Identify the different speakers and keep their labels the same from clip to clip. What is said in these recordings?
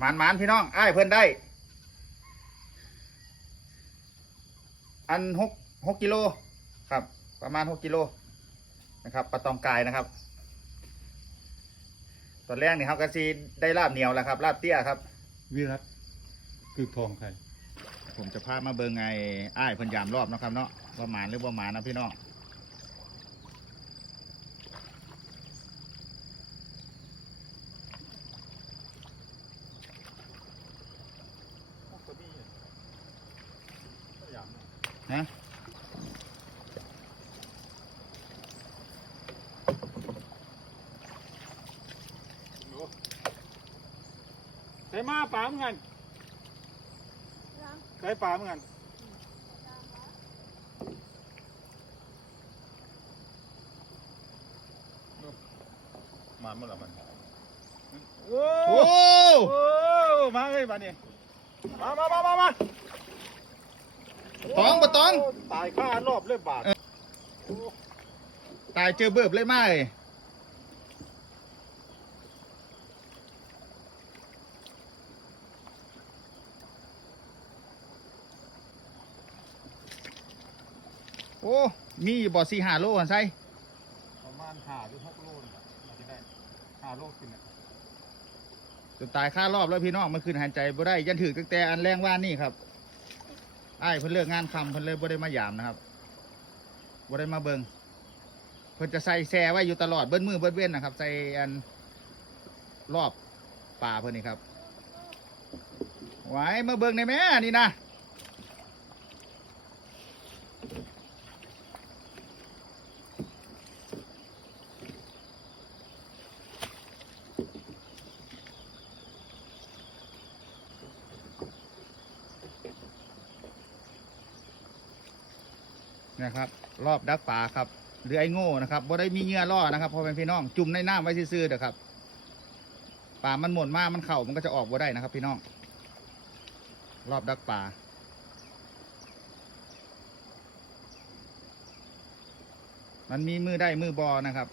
Speaker 1: หมานหมานพี่น้องอ้ายเพิ่นได้ อันหกหกกิโลครับ ประมาณหกกิโลนะครับปลาตองกายนะครับ ตอนแรกนี่ครับก็ซีได้ลาบเหนียวแล้วครับลาบเตี้ยครับ
Speaker 2: วิรัตคือทองใคร
Speaker 1: ผมจะพามาเบิงไงอ้ายเพิ่นยามรอบเนาะครับเนาะว่าหมานหรือว่าหมานนะพี่น้อง ฮะ
Speaker 2: ใส่มาป่าเหมือนกันใส่ป่าเหมือนกันมาเมื่อไหร่มันโอ้
Speaker 1: โอ้
Speaker 2: โอ้มาเลยมาเนี่ยมามามามามา
Speaker 1: ตองปะตอง
Speaker 2: ตายข้ารอบเลยบาท
Speaker 1: ตายเจอเบิบเลยมาเลยโอ้ มีอยู่บ่สี่หาโลอันใช่
Speaker 2: ประมาณห้าหรือหกโลนี่แหละน่าจะได้ห้าโลกินเนี่ย
Speaker 1: จนตายค่ารอบแล้วพี่น้องเมื่อคืนหายใจบ่ได้ยันถือตั้งแต่อันแรงว่านนี่ครับ ไอ้เพิ่นเลิกงานคำเพิ่นเลยบ่ได้มายามนะครับบ่ได้มาเบิงเพิ่นจะใส่แซ่ไว้อยู่ตลอดเบิ้มือเบิ้เว้นนะครับ ใส่อันรอบป่าเพิ่นนี่ครับไว้มาเบิงในแม่นี่นะ นะครับ รอบดักป่าครับ หรือไอ้โง่นะครับบ่ได้มีเหงื่อล่อนะครับพอเป็นพี่น้องจุ่มในน้ำไว้ซื่อๆเด้อครับป่ามันหม่นมากมันเข่ามันก็จะออกบ่ได้นะครับ พี่น้อง รอบดักป่ามันมีมือได้มือบอนะครับ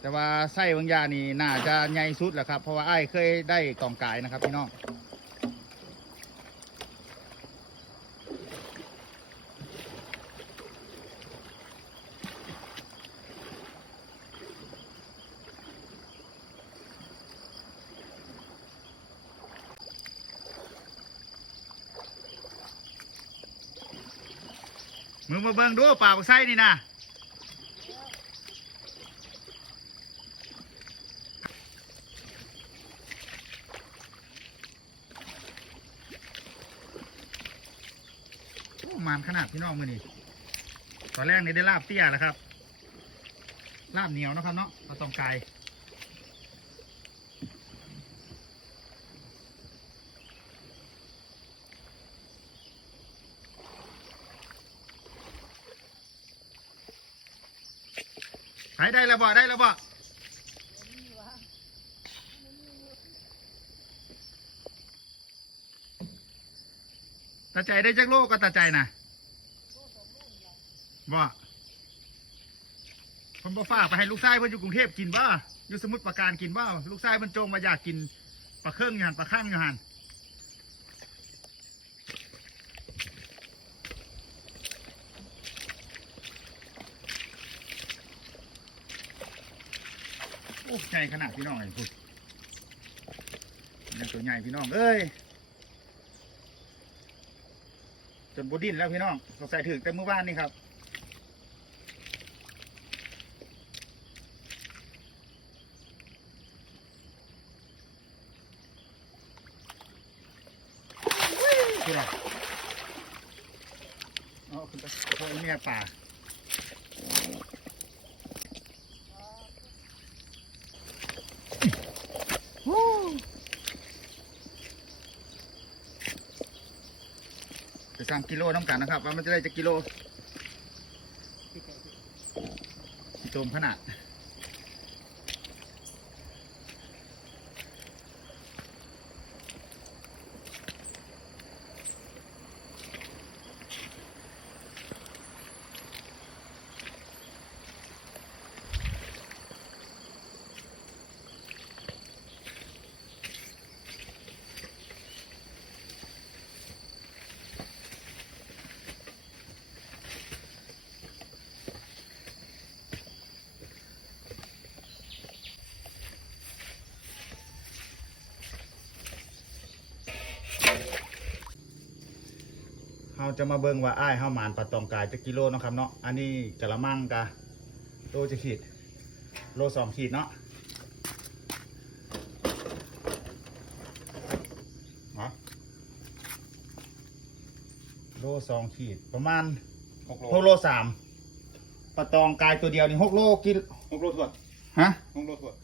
Speaker 1: แต่ว่าไส้บางอยางนี่น่าจะใหญ่สุดแหละครับ เพราะว่าไอ้เคยได้กองกายนะครับพี่น้อง มึงมาเบิ่งดูป่าบักไส้นี่นะโอ้มานขนาดพี่น้องมือนี่ตอนแรกนี่ได้ลาบเตี้ยแล้วครับ ลาบเหนียวนะครับเนาะปลาตองไก่ ขายได้แล้วบ่ได้แล้วบ่ตาใจได้จักโลก็ตาใจนะบ่ผมบ่ฝากไปให้ลูกชายเพิ่นอยู่กรุงเทพกินบ่อยู่สมุทรปราการกินบ่ลูกชายเพิ่นโจงมาอยากกินปลาเครื่องอยู่หันปลาข้างอยู่หัน โอ้ใหญ่ขนาดพี่น้องไอ้พุดนี่ตัวใหญ่พี่น้องเอ้ยจนบดินแล้วพี่น้องสงสัยถึงแต่เมื่อวานนี่ครับคืออะไรอ๋อคุณตาพ่อไอ้เนี่ยป่า จะสามกิโลน้ำกันนะครับ ว่ามันจะได้จะกิโลโจมขนาดาจะมาเบิ่งว่าอ้ายเฮาหมานปลาตองกายจะกิโลเนาะครับเนาะอันนี้กะละมังกะโลจะขีดโลสองขีดเนาะ
Speaker 2: ฮะ
Speaker 1: โลสองขีดประมาณ
Speaker 2: หกโล
Speaker 1: หกโลสามปลาตองกายตัวเดียวนี่หกโลกิโล
Speaker 2: หกโลถวด
Speaker 1: ฮะ
Speaker 2: หกโลถวด